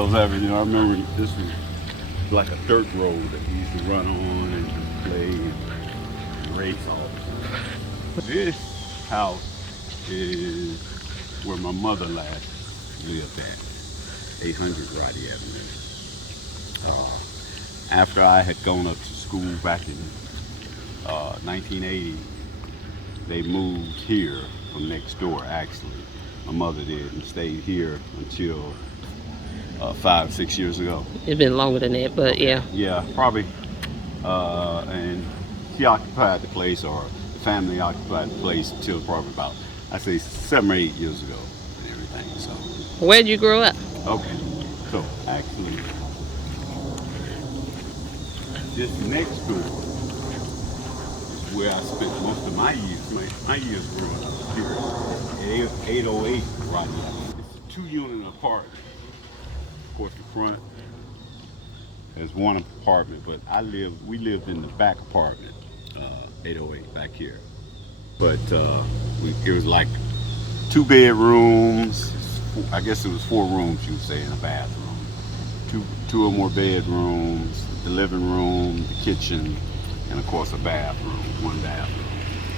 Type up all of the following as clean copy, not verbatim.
Trails ever. You know, I remember this was like a dirt road that we used to run on and play and race off. This house is where my mother last lived at, 800 Roddy Avenue. After I had gone up to school back in 1980, they moved here from next door, actually. My mother did, and stayed here until 5-6 years ago. It's been longer than that, but Okay. yeah. Yeah, probably. And she occupied the place, or the family occupied the place until probably about, I'd say 7 or 8 years ago and everything. So. Where'd you grow up? Okay. So actually, this next door is where I spent most of my years. My years growing up here at 808 Rodney Avenue. It's a 2-unit apartment. Of course, the front has one apartment, but we lived in the back apartment, 808 back here. But it was like 2 bedrooms. I guess it was 4 rooms, you would say, in a bathroom. Two or more bedrooms, the living room, the kitchen, and of course a bathroom, 1 bathroom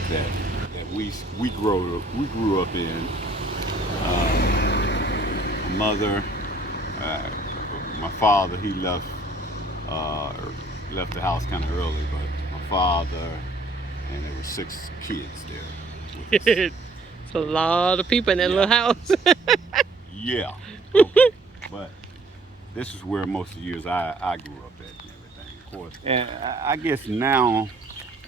that we grew up in. My mother, my father, he left the house kind of early, but my father, and there were 6 kids there. It's a lot of people in that little house. Yeah. Okay. But this is where most of the years I grew up at and everything, of course. And I guess now,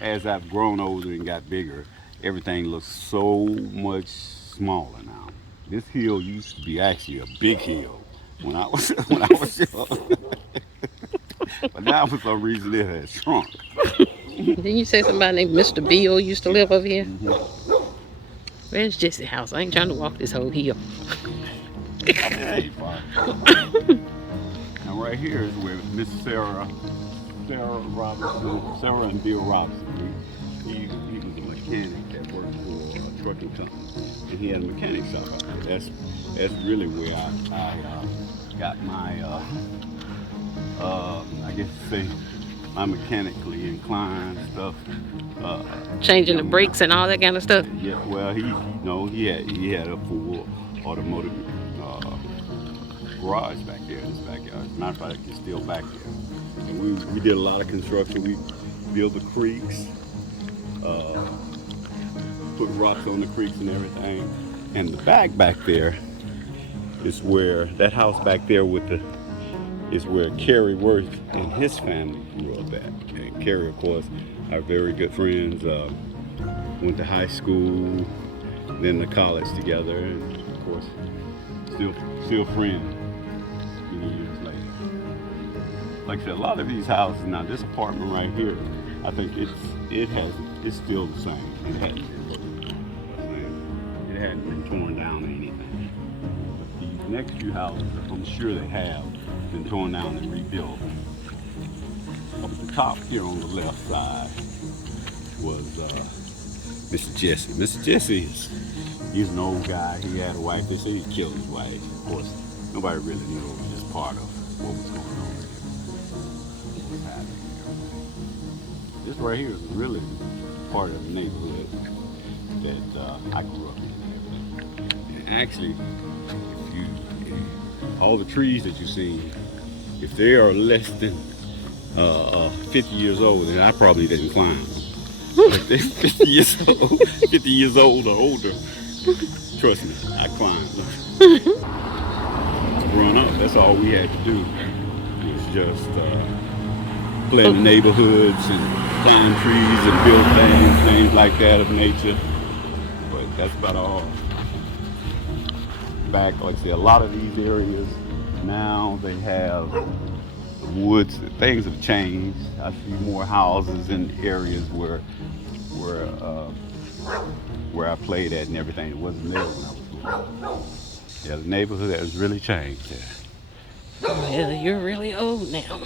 as I've grown older and got bigger, everything looks so much smaller now. This hill used to be actually a big hill when I was young. But now for some reason it has shrunk. Didn't you say somebody named Mr. Bill used to live over here? Mm-hmm. Where's Jesse's house? I ain't trying to walk this whole hill. Hey, fine. Now right here is where Miss Sarah and Bill Robinson. He was a mechanic that worked for a trucking company, and he had a mechanic shop out there. That's really where I got my I guess you say my mechanically inclined stuff. Changing the brakes and all that kind of stuff. Yeah, well, he had a full automotive garage back there in his backyard. As a matter of fact, it's still back there. And we did a lot of construction. We built the creeks, put rocks on the creeks and everything. And the back there is where that house back there is where Kerry Worth and his family grew up at. And Kerry, of course, are very good friends. Went to high school, then to college together, and of course, still friends many years later. Like I said, a lot of these houses now, this apartment right here, I think it's still the same. It hadn't been torn down or anything. But these next few houses, I'm sure they have been torn down and rebuilt. Up at the top here on the left side was Mr. Jesse. Mr. Jesse he's an old guy. He had a wife. They say he killed his wife. Of course, nobody really knew. It was just part of what was going on there. What was happening there. This right here is really part of the neighborhood that I grew up in. And actually, all the trees that you see, if they are less than 50 years old, then I probably didn't climb them. If they're 50 years old or older, trust me, I climbed them. Growing up, that's all we had to do. It was just play in the neighborhoods and climb trees and build things like that of nature. But that's about all. Back, like I said, a lot of these areas now they have the woods. Things have changed. I see more houses in areas where I played at and everything. It wasn't there when I was growing up. Yeah, the neighborhood has really changed there. Well, you're really old now.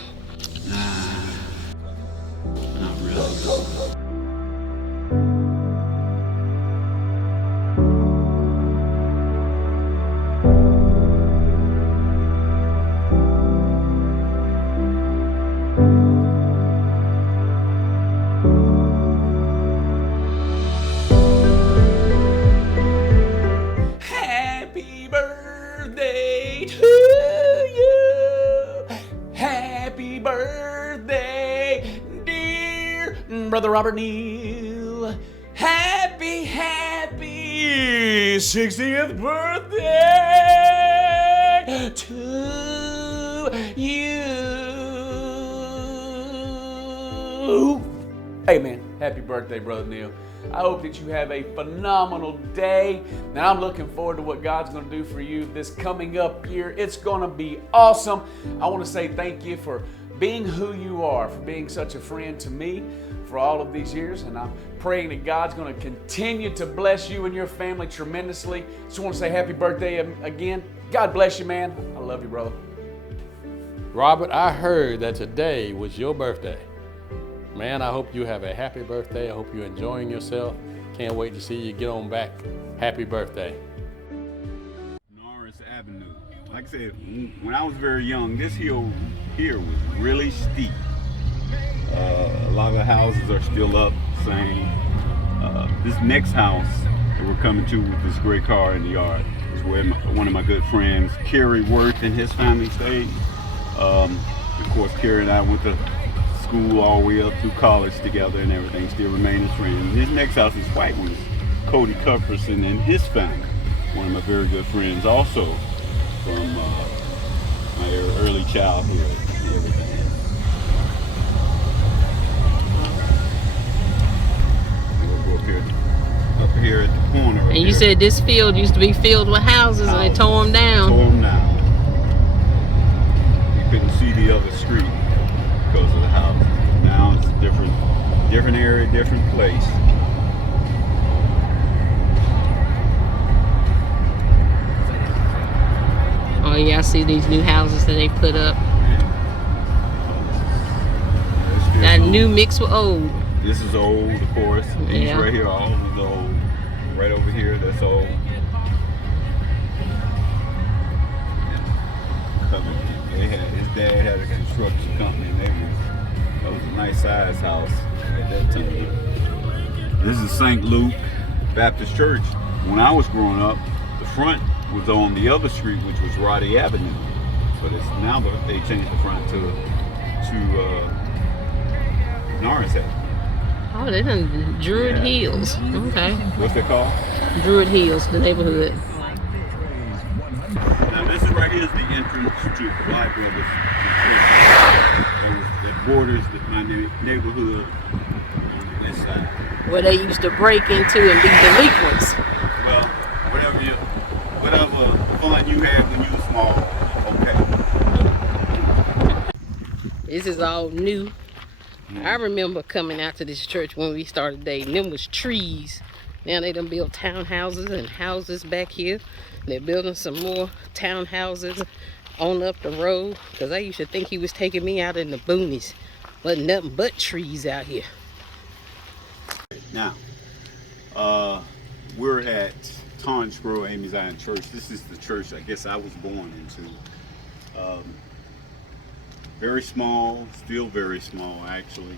Not really. to you. Happy birthday, dear Brother Robert Neal. Happy 60th birthday to you. Hey man, happy birthday, Brother Neal. I hope that you have a phenomenal day. And I'm looking forward to what God's going to do for you this coming up year. It's going to be awesome. I want to say thank you for being who you are, for being such a friend to me for all of these years. And I'm praying that God's going to continue to bless you and your family tremendously. Just want to say happy birthday again. God bless you, man. I love you, brother. Robert, I heard that today was your birthday. Man, I hope you have a happy birthday. I hope you're enjoying yourself. Can't wait to see you get on back. Happy birthday. Norris Avenue. Like I said, when I was very young, this hill here was really steep. A lot of the houses are still up, same. This next house that we're coming to with this gray car in the yard is where one of my good friends, Kerry Worth, and his family stayed. Of course, Kerry and I went to school all the way up through college together and everything, still remain as friends. And this next house is white one, Cody Cuthbertson and his family, one of my very good friends also from my early childhood and everything. We'll go up here at the corner. And you said this field used to be filled with houses and they tore them down. Tore them down. You couldn't see the other street because of the house. Now it's a different area, different place. Oh yeah, I see these new houses that they put up. That new mixed with old. This is old, of course. These Yeah. right here, all of the old. Right over here, that's old. His dad had a construction company, and that was a nice size house at that time. This is St. Luke Baptist Church. When I was growing up, the front was on the other street, which was Roddy Avenue. But it's now that they changed the front to Norris Avenue. Oh, they done Druid Hills. Okay. What's it called? Druid Hills, the neighborhood. Now this is right here is the entrance to White Brothers. It borders my neighborhood on this side. Where they used to break into and be delinquents. Well, whatever fun you had when you were small, okay. This is all new. I remember coming out to this church when we started dating. Them was trees. Now they done built townhouses and houses back here. They're building some more townhouses on up the road. Because I used to think he was taking me out in the boonies. Wasn't nothing but trees out here. Now, we're at Torrance Grove Amy Zion Church. This is the church I guess I was born into. Very small, still very small actually.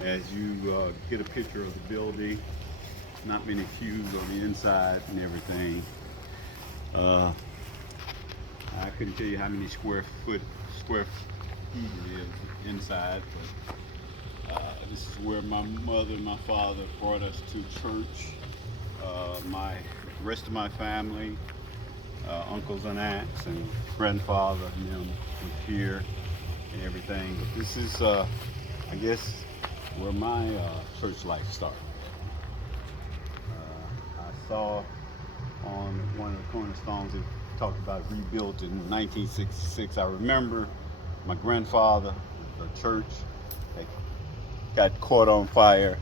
As you get a picture of the building, not many pews on the inside and everything. I couldn't tell you how many square feet it is inside, but this is where my mother and my father brought us to church. My rest of my family, uncles and aunts and grandfather and them were here and everything. But this is, I guess, where my church life started. I saw on one of the cornerstones it talked about rebuilt in 1966. I remember my grandfather, the church, got caught on fire,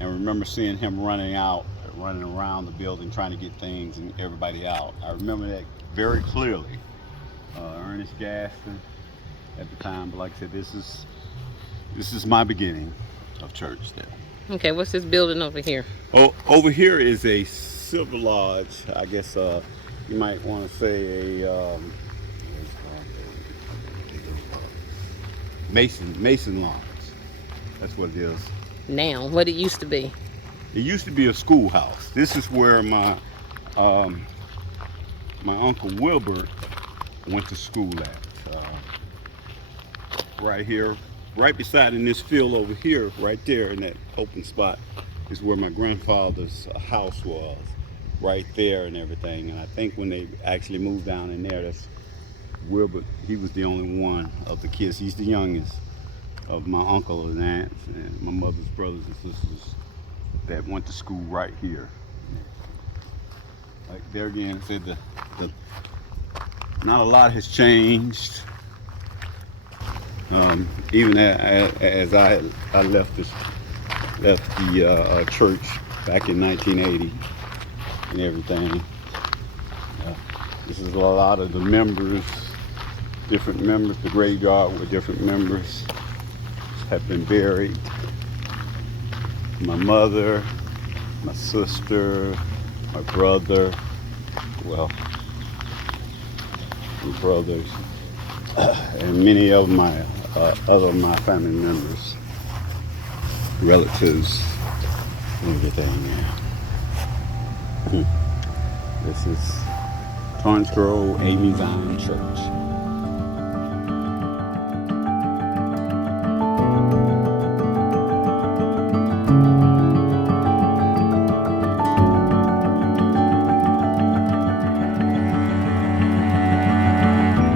and remember seeing him running around the building trying to get things and everybody out. I remember that very clearly. Ernest Gaston at the time, but like I said, this is my beginning of church there. Okay, what's this building over here? Oh, over here is a Silver Lodge. I guess you might want to say a Mason Lodge. That's what it is. Now, what it used to be? It used to be a schoolhouse. This is where my Uncle Wilbert went to school at. Right here, right beside in this field over here, right there in that open spot, is where my grandfather's house was, right there and everything. And I think when they actually moved down in there, that's Wilbert. He was the only one of the kids. He's the youngest of my uncle and aunts and my mother's brothers and sisters that went to school right here. Like there again, said not a lot has changed. Even as I left the church back in 1980 and everything. This is a lot of the members, different members. The graveyard where different members have been buried. My mother, my sister, my brother, well, my brothers, and many of my other my family members, relatives, everything. This is Torrance Amy Zion Church.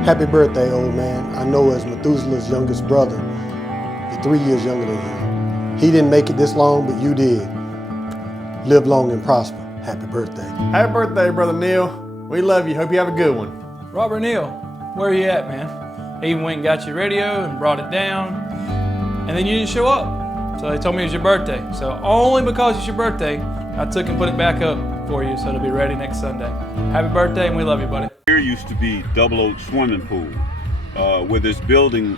Happy birthday, old man. I know as Methuselah's youngest brother, you're 3 years younger than him. He didn't make it this long, but you did. Live long and prosper. Happy birthday. Happy birthday, Brother Neal. We love you. Hope you have a good one. Robert Neal, where you at, man? I even went and got your radio and brought it down, and then you didn't show up. So they told me it was your birthday. So only because it's your birthday, I took and put it back up for you so it'll be ready next Sunday. Happy birthday, and we love you, buddy. Here used to be Double Oak Swimming Pool. Where this building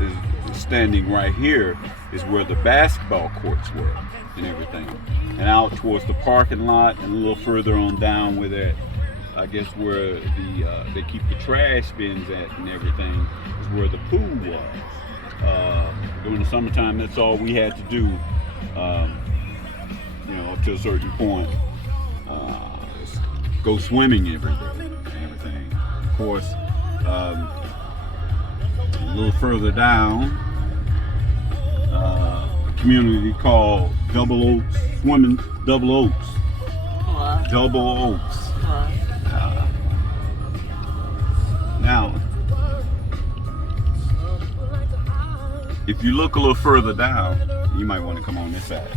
is standing right here is where the basketball courts were and everything. And out towards the parking lot and a little further on down where that, I guess where they keep the trash bins at and everything, is where the pool was. During the summertime, that's all we had to do, up to a certain point. Go swimming every day and everything. Of course, a little further down, a community called Double Oaks Swimming, Double Oaks. What? Double Oaks. What? Now, if you look a little further down, you might want to come on this side.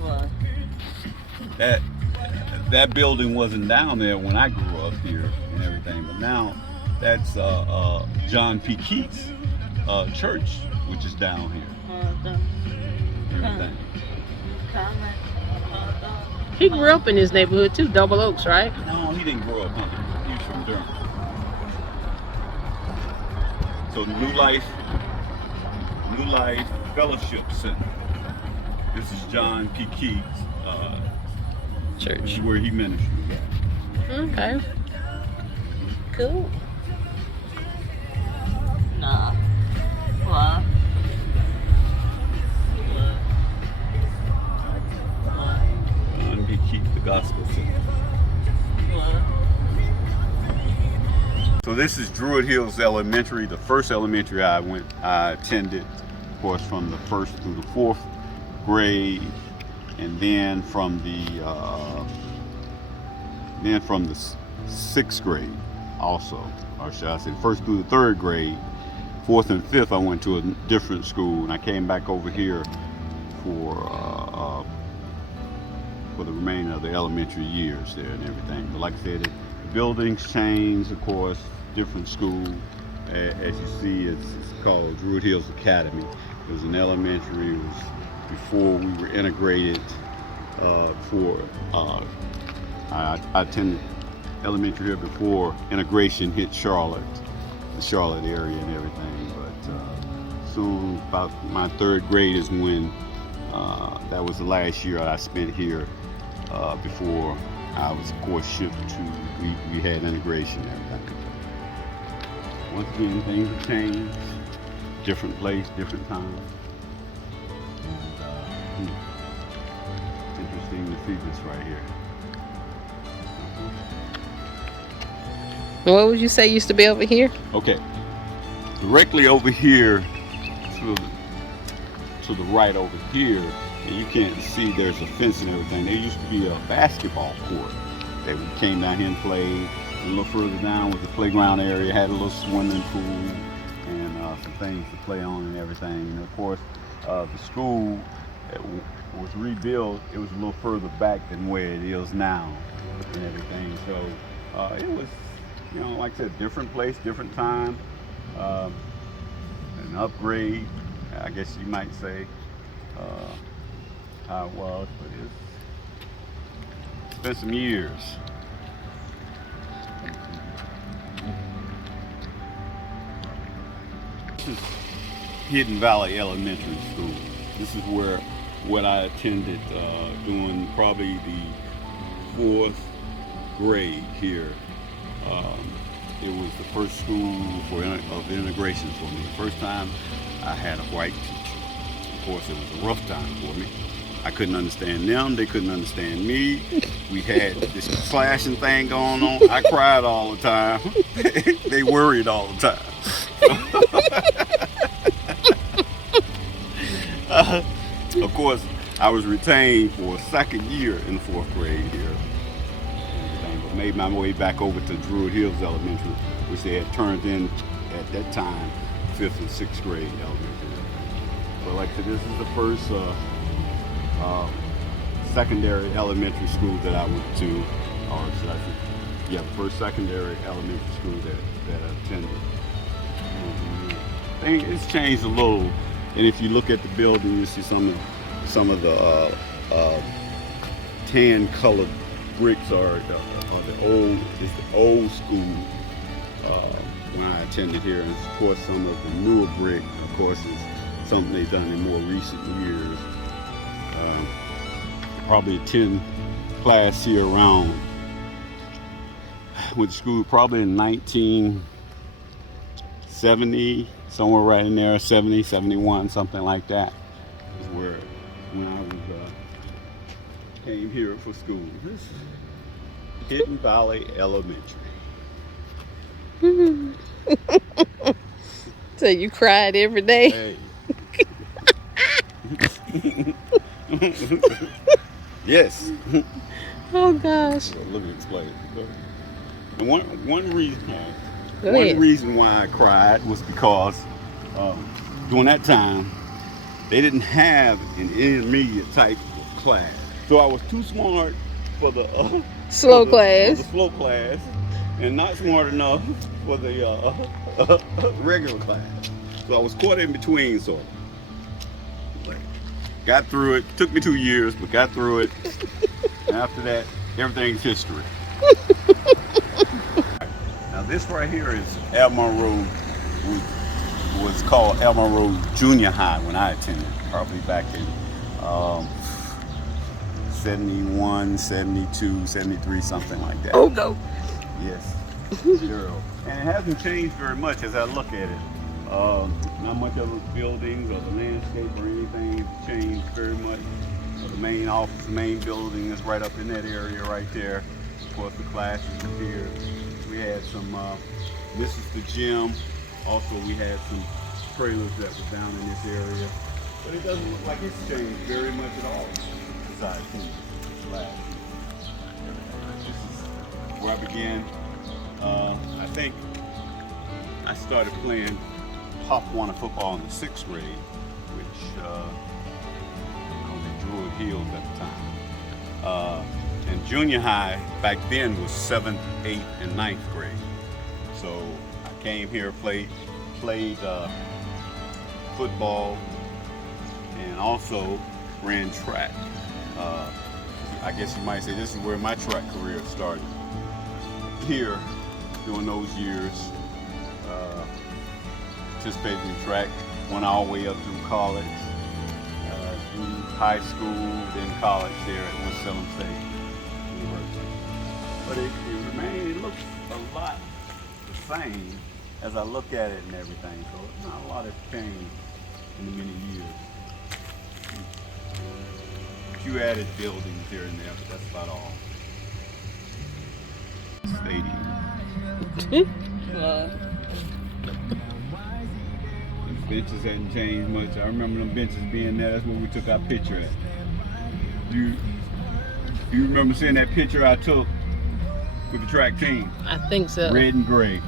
What? That building wasn't down there when I grew up here and everything, but now that's John P. Keats church, which is down here. Everything. He grew up in this neighborhood too, Double Oaks, right? No, he didn't grow up. He was from Durham. So New Life Fellowship Center. This is John P. Keats. This Church. is where he ministered. Okay. Cool. Nah. What? John P. Keats, the Gospel Center. What? So this is Druid Hills Elementary, the first elementary I attended, of course, from the 1st through the 4th grade, and then from the 6th grade also, or should I say 1st through the 3rd grade. 4th and 5th I went to a different school, and I came back over here for the remainder of the elementary years there and everything. But like I said, the buildings changed, of course, different school. As you see, it's called Druid Hills Academy. It was an elementary. It was before we were integrated. I attended elementary here before integration hit Charlotte, the Charlotte area and everything. But soon, about my 3rd grade is when that was the last year I spent here before I was, of course, shipped to, we had integration and everything. Once again, things have changed. Different place, different time. And, interesting to see this right here. What would you say used to be over here? Okay, directly over here to the right over here, and you can't see there's a fence and everything. There used to be a basketball court that we came down here and played. A little further down was the playground area, had a little swimming pool and some things to play on and everything. And of course, the school was rebuilt. It was a little further back than where it is now and everything. So it was, you know, like I said, different place, different time, an upgrade, I guess you might say, how it was, but it's been some years. This is Hidden Valley Elementary School. This is what I attended during probably the 4th grade here. It was the first school of integration for me. First time I had a white teacher. Of course, it was a rough time for me. I couldn't understand them, they couldn't understand me. We had this clashing thing going on. I cried all the time. They worried all the time. Of course, I was retained for a second year in the 4th grade here. But made my way back over to Druid Hills Elementary, which they had turned in at that time 5th and 6th grade elementary. So like I said, this is the first secondary elementary school that I went to, or should I say, yeah, the first secondary elementary school that I attended. I think it's changed a little, and if you look at the building, you see some of the tan colored bricks are the old school when I attended here, and of course some of the newer brick, of course, is something they've done in more recent years. Probably a 10 class year around. Went to school probably in 1970, somewhere right in there, 70, 71, something like that. Is where when I was came here for school. This is Hidden Valley Elementary. So you cried every day? Hey. Yes. Oh gosh. Let me explain. And one Go ahead. reason why I cried was because during that time they didn't have an intermediate type of class, so I was too smart for the Slow for class. the slow class, and not smart enough for the regular class. So I was caught in between, sort of. Got through it. Took me 2 years, but got through it. And after that, everything's history. Now this right here is Elmore Road, was called Elmore Road Junior High when I attended, probably back in 71, 72, 73, something like that. Oh no. Yes, zero. And it hasn't changed very much as I look at it. Not much of the buildings or the landscape or anything has changed very much. The main office, the main building is right up in that area right there. Of course, the classes are here. We had some, this is the gym. Also, we had some trailers that were down in this area. But it doesn't look like it's changed very much at all besides last year. This is where I began. I think I started playing Pop Warner football in the 6th grade, which was in Druid Hills at the time. And junior high back then was 7th, 8th, and 9th grade. So I came here, played football, and also ran track. I guess you might say this is where my track career started. Here, during those years, participated in track, went all the way up through college, through high school, then college there at Winston State University. But it remained, it looks a lot the same as I look at it and everything. So it's not a lot has changed in the many years. A few added buildings here and there, but that's about all. Stadium. What? These benches hadn't changed much. I remember them benches being there. That's where we took our picture at. You remember seeing that picture I took with the track team? I think so. Red and gray.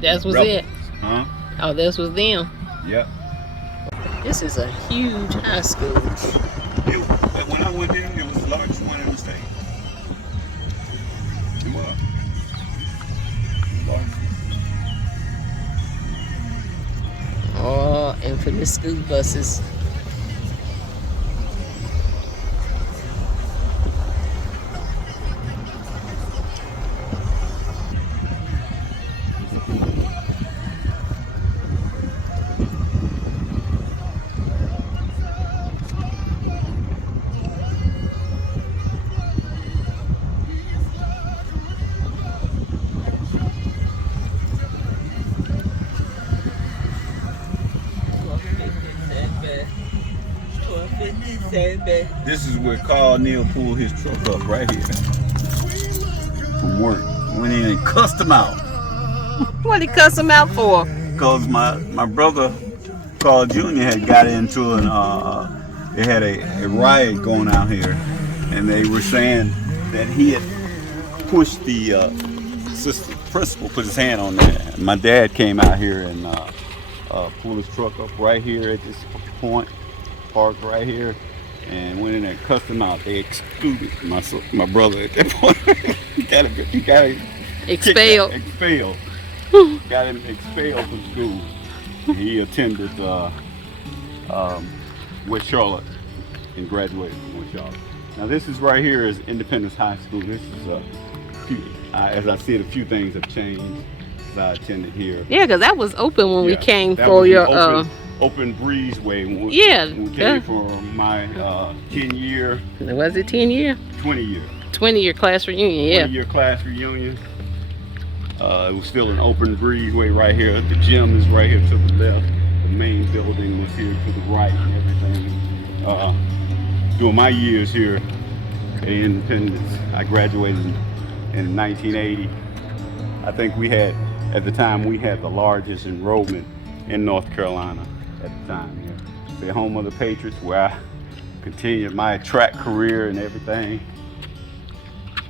That was Rebels. it. Huh? Oh, this was them. Yep. This is a huge high school. When I went in, it was the largest one in the state. It was. Largest. Oh, infamous school buses. This is where Neal pulled his truck up right here from work. Went in and cussed him out. What he cuss him out for? Because my brother Carl Jr. had got into they had a riot going out here, and they were saying that he had pushed the assistant principal, put his hand on there. My dad came out here and pulled his truck up right here at this point, parked right here, and went in there and cussed him out. They excluded my brother at that point. he got him Expelled. Expelled. Got him expelled from school. He attended West Charlotte and graduated from West Charlotte. Now this is right here is Independence High School. This is as I said, a few things have changed since I attended here. Yeah, because that was open when we came that for was your open breezeway when we came for my 10-year. Was it 10 year? 20 year. 20-year class reunion, yeah. 20-year class reunion. It was still an open breezeway right here. The gym is right here to the left. The main building was here to the right and everything. During my years here at Independence, I graduated in 1980. I think at the time we had the largest enrollment in North Carolina at the time. Yeah. The home of the Patriots, where I continued my track career and everything.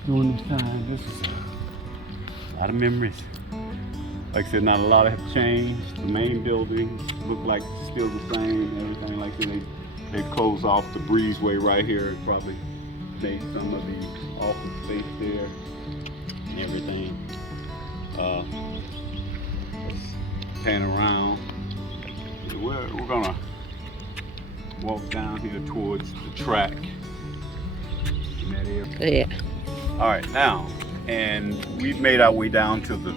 During this time, this is a lot of memories. Like I said, not a lot have changed. The main building look like it's still the same and everything. Like I said, they closed off the breezeway right here and probably made some of the office space there and everything. Let's pan around. We're gonna walk down here towards the track in that area. Yeah. All right, now, and we've made our way down to the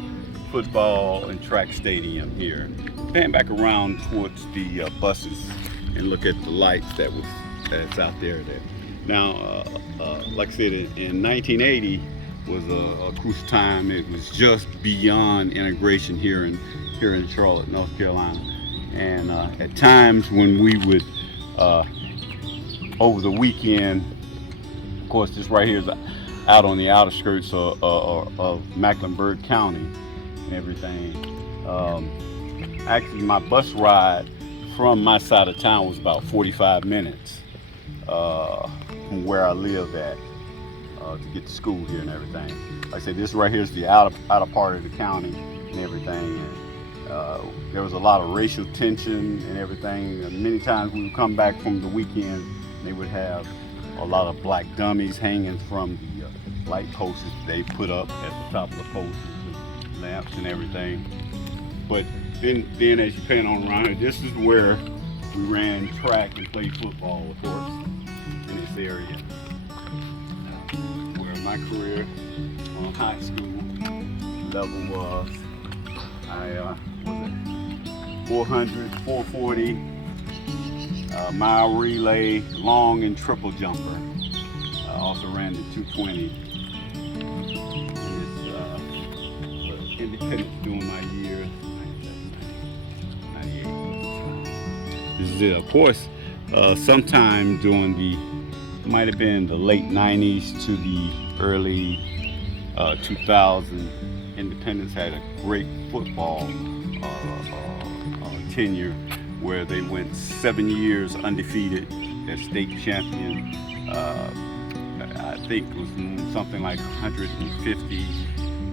football and track stadium here. Pan back around towards the buses and look at the lights that's out there. Now, like I said, in 1980 was a crucial time. It was just beyond integration here in Charlotte, North Carolina. And at times when we would, over the weekend, of course, this right here is out on the outer skirts of Mecklenburg County and everything. Actually, my bus ride from my side of town was about 45 minutes from where I live at to get to school here and everything. Like I said, this right here is the outer part of the county and everything. And, there was a lot of racial tension and everything. And many times we would come back from the weekend and they would have a lot of black dummies hanging from the light posts they put up at the top of the posts and lamps and everything. But then as you pan on around here, this is where we ran track and played football, of course, in this area. Where my career on high school level was. I was a 400, 440 mile relay, long and triple jumper. I also ran the 220. And it's independent during my years. 98. This is it. Of course, sometime during might have been the late 90s to the early 2000, Independence had a great football tenure where they went 7 years undefeated as state champion. I think it was something like 150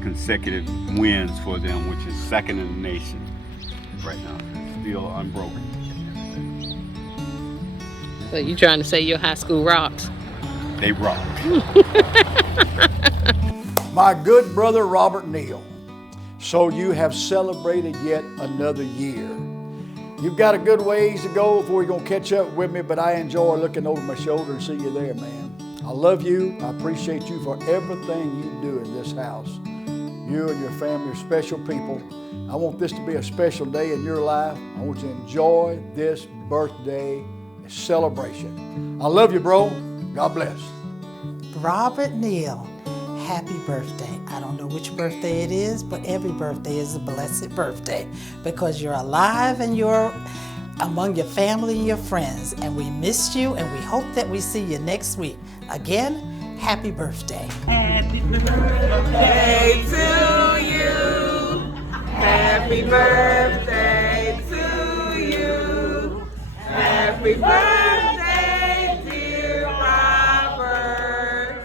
consecutive wins for them, which is second in the nation right now. It's still unbroken. So you trying to say your high school rocks? They rock. My good brother Robert Neal, so you have celebrated yet another year. You've got a good ways to go before you're going to catch up with me, but I enjoy looking over my shoulder and see you there, man. I love you. I appreciate you for everything you do in this house. You and your family are special people. I want this to be a special day in your life. I want you to enjoy this birthday celebration. I love you, bro. God bless. Robert Neal, happy birthday. I don't know which birthday it is, but every birthday is a blessed birthday because you're alive and you're among your family and your friends. And we missed you and we hope that we see you next week. Again, happy birthday. Happy birthday to you. Happy birthday to you. Happy birthday, dear Robert.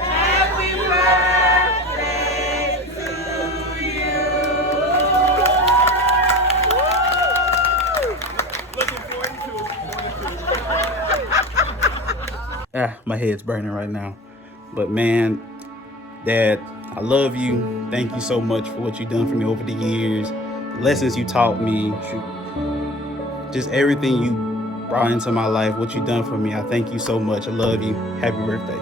Happy birthday to you. Looking forward to it. My head's burning right now. But man, Dad, I love you. Thank you so much for what you've done for me over the years. The lessons you taught me, just everything you brought into my life, what you've done for me. I thank you so much. I love you. Happy birthday.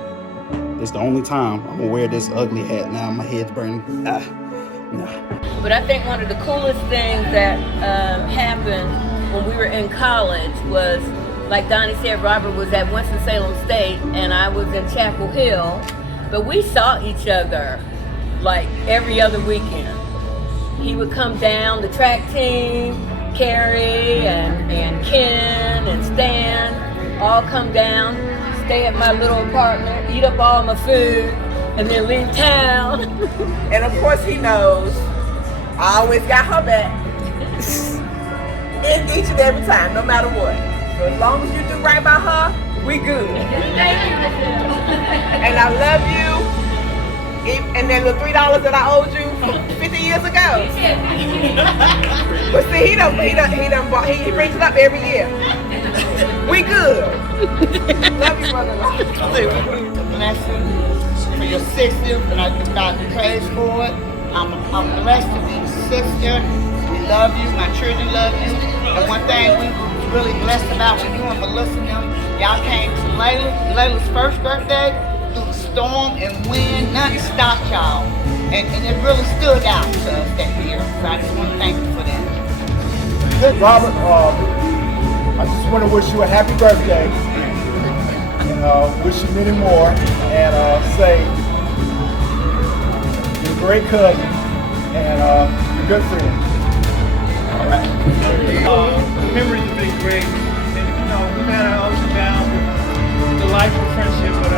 It's the only time I'm gonna wear this ugly hat now. My head's burning. No. But I think one of the coolest things that happened when we were in college was, like Donnie said, Robert was at Winston-Salem State and I was in Chapel Hill, but we saw each other like every other weekend. He would come down, the track team, Carrie and Ken and Stan, all come down, stay at my little apartment, eat up all my food, and then leave town. And of course he knows I always got her back. Each and every time, no matter what. So as long as you do right by her, we good. Thank you, Michelle. And I love you. And then the $3 that I owed you 50 years ago. But see, he brings it up every year. We good. Love you, brother. Blessing for your 60th, and I give God praise for it. I'm blessed to be your sister. We love you. My children love you. And one thing we were really blessed about when you and Melissa and them, y'all came to Layla's first birthday. Through the storm and wind, nothing stopped y'all. And it really stood out to us that year. So I just want to thank you for that. Good, Robert. I just want to wish you a happy birthday. And wish you many more. And say you're a great cousin. And you're a good friend. All right. The memories have been great. And, you know, we've had our ups and downs. Delightful friendship, but